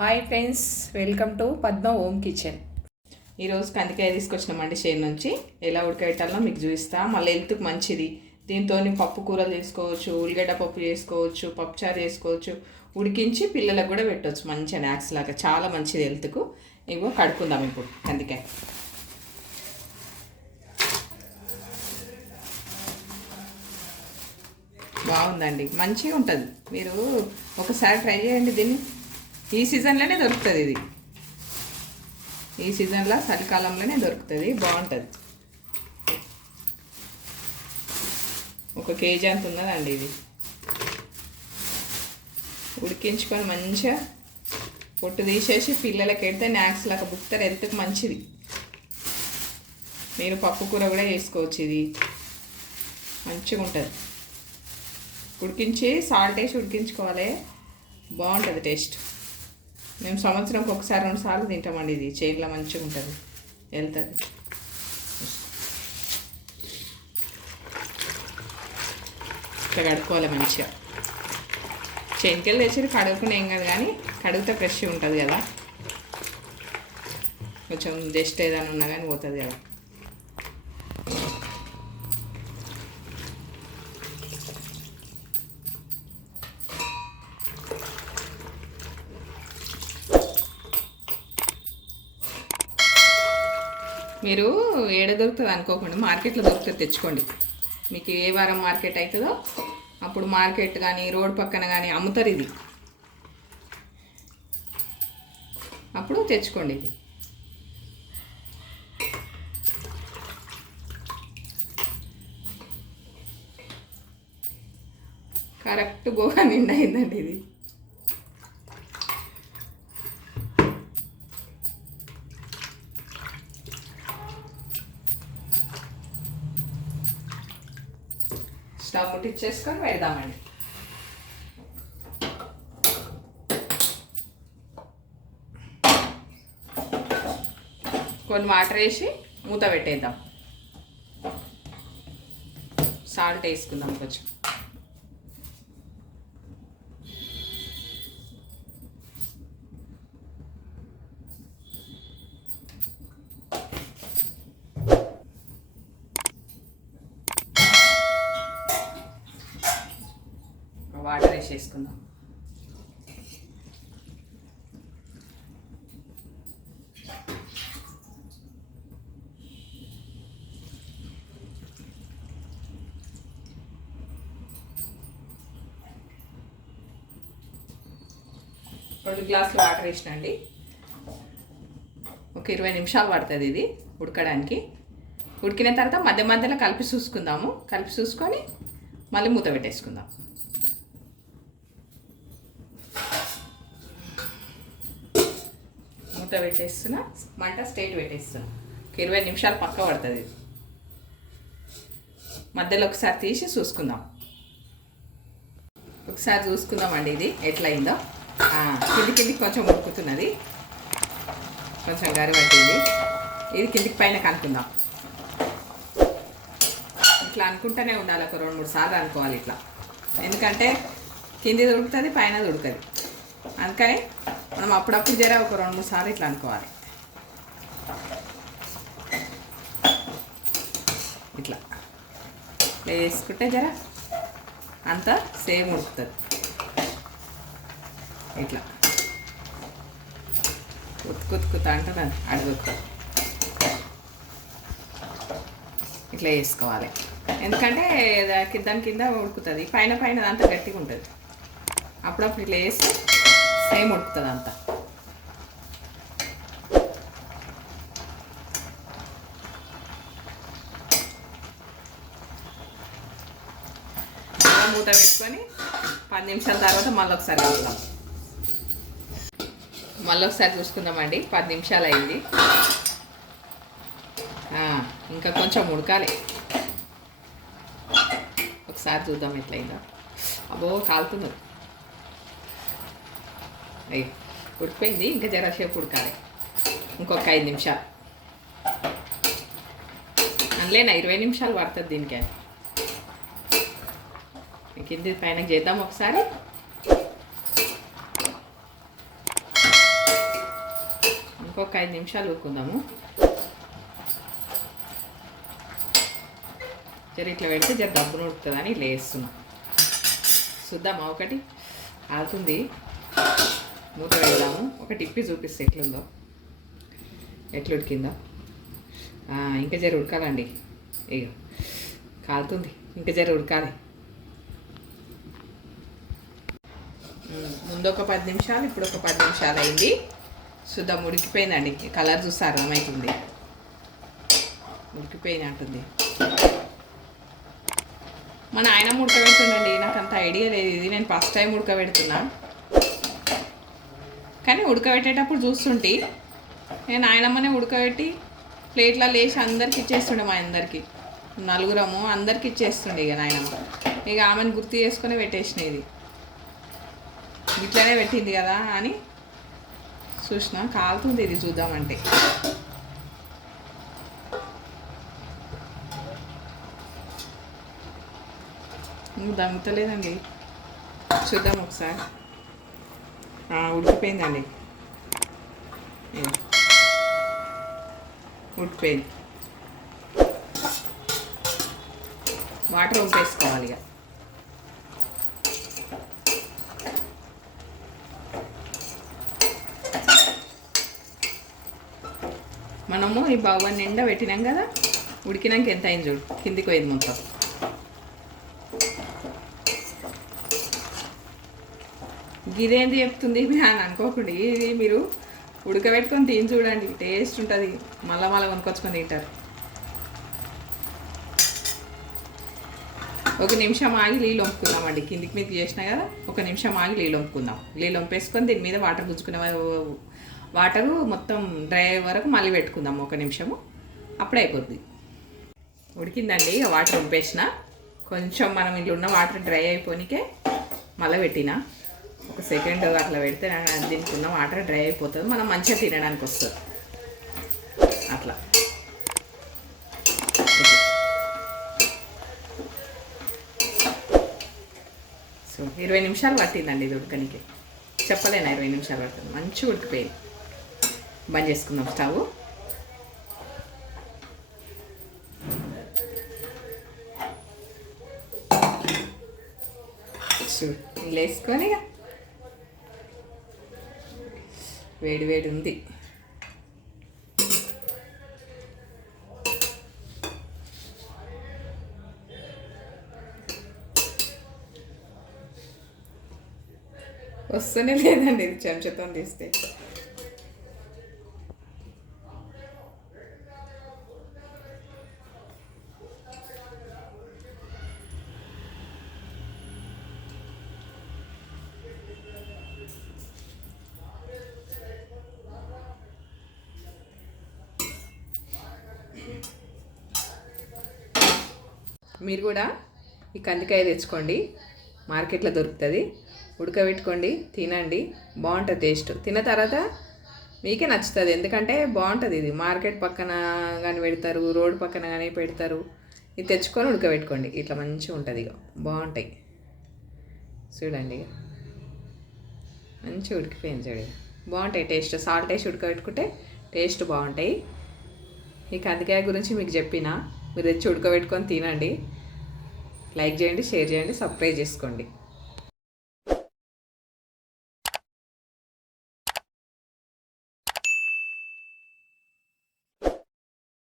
Hi friends welcome to Padma home kitchen. ఈరోజు కందికాయ తీసుకొచ్చినామండి చేను నుంచి ఎలా ఉడకబెట్టాలో మీకు చూపిస్తా. మళ్ళీ హెల్త్కి మంచిది? దీంతో పప్పు కూరలు చేసుకోవచ్చు ఉల్లిగడ్డ పప్పు చేసుకోవచ్చు పప్పుచారు చేసుకోవచ్చు. ఉడికించి పిల్లలకు కూడా పెట్టవచ్చు మంచిగా స్నాక్స్ లాగా. చాలా మంచిది హెల్త్కు. ఇగో కడుక్కుందాం ఇప్పుడు కందికాయ. బాగుందండి మంచిగా ఉంటుంది. మీరు ఒకసారి ట్రై చేయండి దీన్ని. ఈ సీజన్లోనే దొరుకుతుంది ఇది. ఈ సీజన్లో చలికాలంలోనే దొరుకుతుంది బాగుంటుంది. ఒక కేజీ అంత ఉన్నదండి ఇది. ఉడికించుకొని మంచిగా పొట్టు తీసేసి పిల్లలకి ఎడితే స్నాక్స్ లాగా బుక్తారు హెల్త్కి మంచిది. మీరు పప్పు కూర కూడా చేసుకోవచ్చు ఇది. మంచిగా ఉంటుంది. ఉడికించి సాల్ట్ వేసి ఉడికించుకోవాలి. బాగుంటుంది టేస్ట్. మేము సంవత్సరంకి ఒకసారి రెండు సార్లు తింటామండి ఇది. చేతిలో మంచిగా ఉంటుంది. వెళ్తుంది. ఇట్లా కడుక్కోవాలి మంచిగా. చేతికెళ్ళి తెచ్చి కడుక్కునే ఏం కాదు కానీ కడిగితే ఫ్రెష్ ఉంటుంది కదా. కొంచెం జస్ట్ ఏదైనా ఉన్నా కానీ పోతుంది కదా. మీరు ఏడ దొరుకుతుంది అనుకోకుండా మార్కెట్లో దొరుకుతుంది తెచ్చుకోండి. మీకు ఏ వారం మార్కెట్ అవుతుందో అప్పుడు మార్కెట్ కానీ రోడ్ పక్కన కానీ అమ్ముతారు ఇది. అప్పుడు తెచ్చుకోండి ఇది. కరెక్ట్ గోగా నిండా అయిందండి ఇది. చేసుకొని పెడదామండి. కొన్ని వాటర్ వేసి మూత పెట్టేద్దాం. సాల్ట్ వేసుకుందాం కొంచెం. వాటర్ రెండు గ్లాసులు వాటర్ వేసినండి. ఒక ఇరవై నిమిషాలు పడుతుంది ఇది ఉడకడానికి. ఉడికిన తర్వాత మధ్య మధ్యలో కలిపి చూసుకుందాము. కలిపి చూసుకొని మళ్ళీ మూత పెట్టేసుకుందాం. మూత పెట్టేస్తున్నా. మంట స్టేట్ పెట్టేస్తున్నా. ఒక ఇరవై నిమిషాలు పక్క పడుతుంది. ఇది. మధ్యలో ఒకసారి తీసి చూసుకుందాం. ఒకసారి చూసుకుందామండి ఇది. ఎట్లయిందో? ఆ, కింది కిందికి కొంచెం ఉడుకుతున్నది. కొంచెం గరి పట్టింది ఇది కిందికి పైన కనుక్కుందాం. ఇట్లా అనుకుంటూనే ఉండాలి ఒక రెండు మూడు సార్లు అనుకోవాలి ఇట్లా. ఎందుకంటే కింది దొరుకుతుంది పైన దొరకదు అందుకని మనం అప్పుడప్పుడు జర ఒక రెండు మూడు సార్లు ఇట్లా అనుకోవాలి. ఇట్లా. ఇట్లా వేసుకుంటే జర అంతా సేమ్ ఉడుకుతుంది. ఇట్లా. ఉతుకుతుకుతా అంటున్నాను అడుగుతా ఇట్లా వేసుకోవాలి. ఎందుకంటే దా- దాని కింద ఉడుకుతుంది. పైన పైన అంతా గట్టిగా ఉంటుంది అప్పుడప్పుడు ఇట్లా వేసి సేమ్ ఉడుకుతుంది అంతా మూత పెట్టుకొని పది నిమిషాల తర్వాత మళ్ళీ ఒకసారి కలుపుదాం మళ్ళీ ఒకసారి చూసుకుందామండి పది నిమిషాలు అయింది. ఇంకా కొంచెం ఉడకాలి. ఒకసారి చూద్దాం ఎట్లయిందో. అబ్బో కాలుతున్నది అయ్యి ఉడికిపోయింది. ఇంకా జరాసేపు ఉడకాలి. ఇంకొక ఐదు నిమిషాలు. అందులేనా ఇరవై నిమిషాలు పడుతుంది దీనికి కింది పైన చేద్దాం ఒకసారి. ఇంకొక ఐదు నిమిషాలు ఊరుకుందాము జర ఇట్లా పెడితే జర డబ్బును ఉడుతుందని ఇట్లా వేస్తున్నాం చూద్దామా ఒకటి. ఆగుతుంది. మూత వెళ్దాము ఒక టిప్పి చూపిస్తే ఎట్లుందో. ఎట్లు ఉడికిందో ఇంకా జర ఉడకాలండి. ఇక కాలుతుంది. ఇంకా జర ఉడకాలి. ముందు ఒక పది నిమిషాలు ఇప్పుడు ఒక పది నిమిషాలు అయింది. శుద్ధం ఉడికిపోయిందండి. కలర్ చూస్తే అర్థమవుతుంది ఉడికిపోయినట్టుంది. మన ఆయన నాయనమ్మ ఉడకబెడుతుండండి నాకు అంత ఐడియా లేదు. ఇది నేను ఫస్ట్ టైం ఉడకబెడుతున్నా. కానీ ఉడకబెట్టేటప్పుడు చూస్తుంటే. నేను నాయనమ్మనే ఉడకబెట్టి ప్లేట్లో లేచి అందరికి ఇచ్చేస్తుండే మా అందరికి. నలుగురము అందరికి ఇచ్చేస్తుండే ఇక నాయనమ్మ. ఇక ఆమెను గుర్తు చేసుకుని పెట్టేసిన ఇది ఇట్లానే పెట్టింది కదా అని చూసిన కాలుతుంది ఇది చూద్దామంటే. నువ్వు దమ్ముతలేదండి. చూద్దాం ఒకసారి. ఉడికిపోయిందండి. ఉడికిపోయింది. వాటర్ ఉంపేసుకోవాలి ఇక. మనము ఈ బాగా నిండా పెట్టినాం కదా ఉడికినాక ఎంత అయింది చూడు కిందికి పోయింది మొత్తం. గిదేంది చెప్తుంది అని అనుకోకండి. ఇది మీరు ఉడకబెట్టుకొని తిని చూడండి. టేస్ట్ ఉంటుంది. మళ్ళా మళ్ళీ కొనుక్కొచ్చుకొని తింటారు. ఒక నిమిషం ఆగి నీళ్ళు వంపుకుందామండి కిందికి మీద చేసిన కదా ఒక నిమిషం ఆగి నీళ్ళు వంపుకుందాం. నీళ్ళు వంపేసుకొని దీని మీద వాటర్ గుంజుకునే వాటరు మొత్తం డ్రై అయ్యే వరకు మళ్ళీ పెట్టుకుందాం. ఒక నిమిషము. అప్పుడే అయిపోద్ది. ఉడికిందండి. వాటర్ వంపేసిన. కొంచెం మనం ఇంట్లో ఉన్న వాటర్ డ్రై అయిపోనికే మళ్ళీ పెట్టిన. ఒక సెకండ్ అట్లా పెడితే నా- వాటర్ డ్రై అయిపోతుంది. మనం మంచిగా తినడానికి వస్తుంది. అట్లా. సో ఇరవై నిమిషాలు పట్టిందండి ఇది ఉడకనికి. చెప్పలేనా ఇరవై నిమిషాలు పడుతుంది? మంచిగా ఉడికిపోయింది. బంద్ చేసుకుందాం స్టవ్. చూడు వేసుకొని ఇక వేడి వేడి ఉంది. వస్తూనే లేదండి ఇది చెంచతో తీస్తే. మీరు కూడా ఈ కందికాయ తెచ్చుకోండి. మార్కెట్లో దొరుకుతుంది. ఉడకబెట్టుకోండి తినండి. బాగుంటుంది టేస్ట్. తిన్న తర్వాత మీకే నచ్చుతుంది. ఎందుకంటే బాగుంటుంది ఇది. మార్కెట్ పక్కన కానీ పెడతారు రోడ్ పక్కన కానీ పెడతారు. ఇది తెచ్చుకొని ఉడకబెట్టుకోండి. ఇట్లా మంచిగా ఉంటుంది ఇక బాగుంటాయి. చూడండి ఇక మంచిగా ఉడికిపోయింది చూడు బాగుంటాయి టేస్ట్. సాల్ట్ వేసి ఉడకబెట్టుకుంటే టేస్ట్ బాగుంటాయి. ఈ కందికాయ గురించి మీకు చెప్పిన మీరు తెచ్చి ఉడకబెట్టుకొని తినండి. లైక్ చేయండి షేర్ చేయండి సబ్స్క్రైబ్ చేసుకోండి.